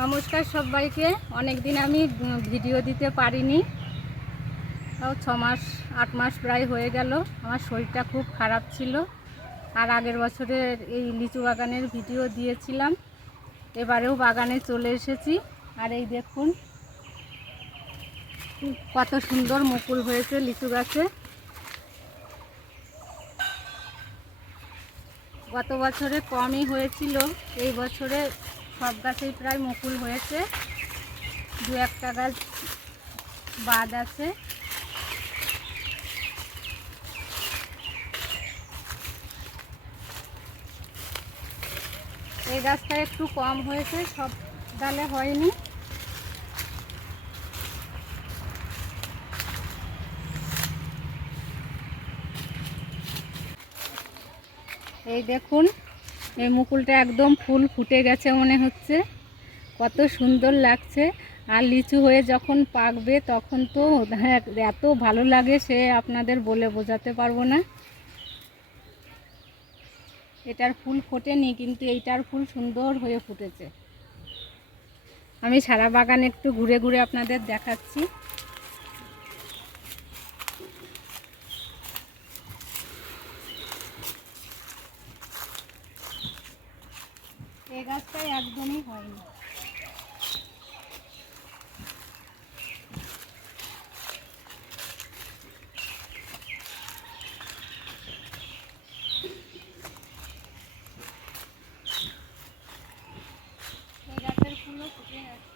নমস্কার সবাইকে। অনেক দিন আমি ভিডিও দিতে পারিনি, তাও 6 মাস 8 মাস প্রায় হয়ে গেল। আমার শরীরটা খুব খারাপ ছিল, আর আগের বছরের এই লিচু বাগানের ভিডিও দিয়েছিলাম। এবারেও বাগানে চলে এসেছি, আর এই দেখুন কত সুন্দর মুকুল হয়েছে লিচু গাছে। গত বছরে কমই হয়েছিল, এই বছরে সব গাছেই প্রায় মুকুল হয়েছে, দু একটা গাছ বাদ আছে। এই গাছটা একটু কম হয়েছে, সব ডালে হয়নি। এই দেখুন এই মুকুলটা একদম ফুল ফুটে গেছে মনে হচ্ছে, কত সুন্দর লাগছে। আর লিচু হয়ে যখন পাকবে তখন তো এত ভালো লাগে, সে আপনাদের বলে বোঝাতে পারবো না। এটার ফুল ফোটেনি, কিন্তু এইটার ফুল সুন্দর হয়ে ফুটেছে। আমি সারা বাগান একটু ঘুরে ঘুরে আপনাদের দেখাচ্ছি। এই গাছটাই একদমই হয়নি। এই গাছের ফুলও ফুটে গেছে।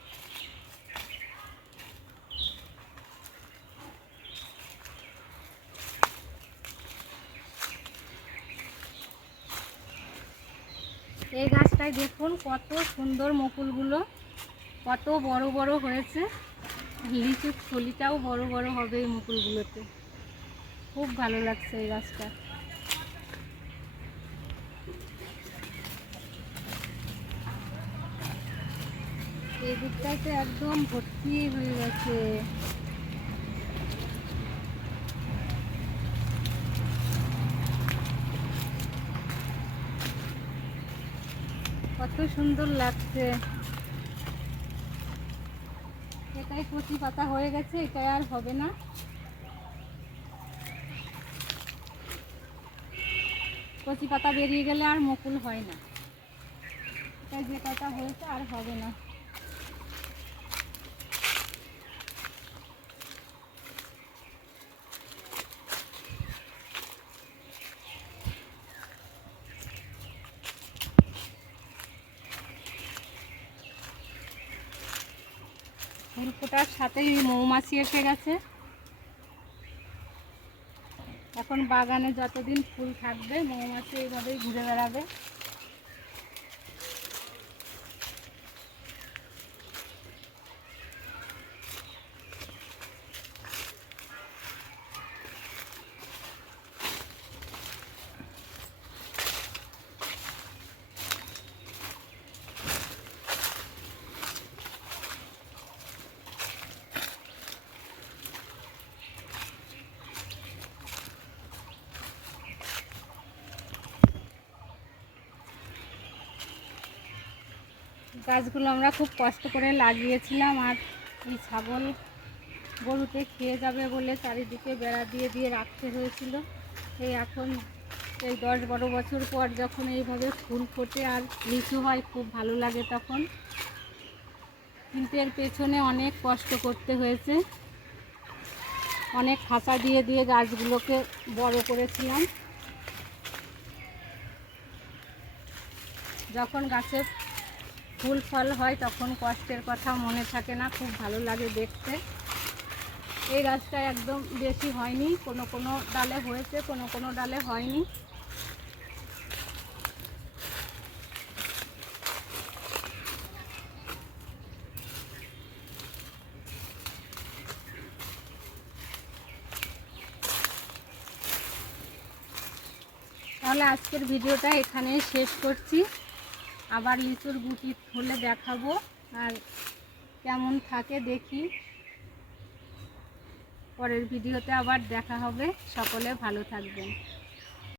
এই গাছটায় দেখুন কত সুন্দর মুকুলগুলো, কত বড় বড় হয়েছে। লিচুর থলিটাও বড় বড় হবে এই মুকুলগুলোতে। খুব ভালো লাগছে এই গাছটা। এই দিকটাতে একদম ভর্তি হয়ে গেছে। কত সুন্দর লাগছে। এটাই কচি পাতা হয়ে গেছে, এটাই আর হবে না। কচি পাতা বেরিয়ে গেলে আর মুকুল হয় না। এটাই যে কটা হয়েছে আর হবে না। ফুল ফোটার সাথেই মৌমাছি এসে গেছে। এখন বাগানে যতদিন ফুল থাকবে মৌমাছি এইভাবেই ঘুরে বেড়াবে। গাছগুলো আমরা খুব কষ্ট করে লাগিয়েছিলাম, আর এই ছাগল গরুতে খেয়ে যাবে বলে চারিদিকে বেড়া দিয়ে দিয়ে রাখতে হয়েছিল। এই এখন এই 10-12 বছর পর যখন এইভাবে ফুল ফোটে আর লিচু হয়, খুব ভালো লাগে তখন। কিন্তু এর পেছনে অনেক কষ্ট করতে হয়েছে, অনেক খাঁচা দিয়ে দিয়ে গাছগুলোকে বড় করেছিলাম। যখন গাছে ফুল ফল হয় তখন কষ্টের কথা মনে থাকে না, খুব ভালো লাগে দেখতে। এই গাছটা একদম বেশি হয়নি, কোনো কোনো ডালে হয়েছে, কোনো কোনো ডালে হয়নি। তাহলে আজকের ভিডিওটা এখানেই শেষ করছি। আবার লিচুর গুটি হলে দেখাবো, আর কেমন থাকে দেখি। পরের ভিডিওতে আবার দেখা হবে। সকলে ভালো থাকবেন।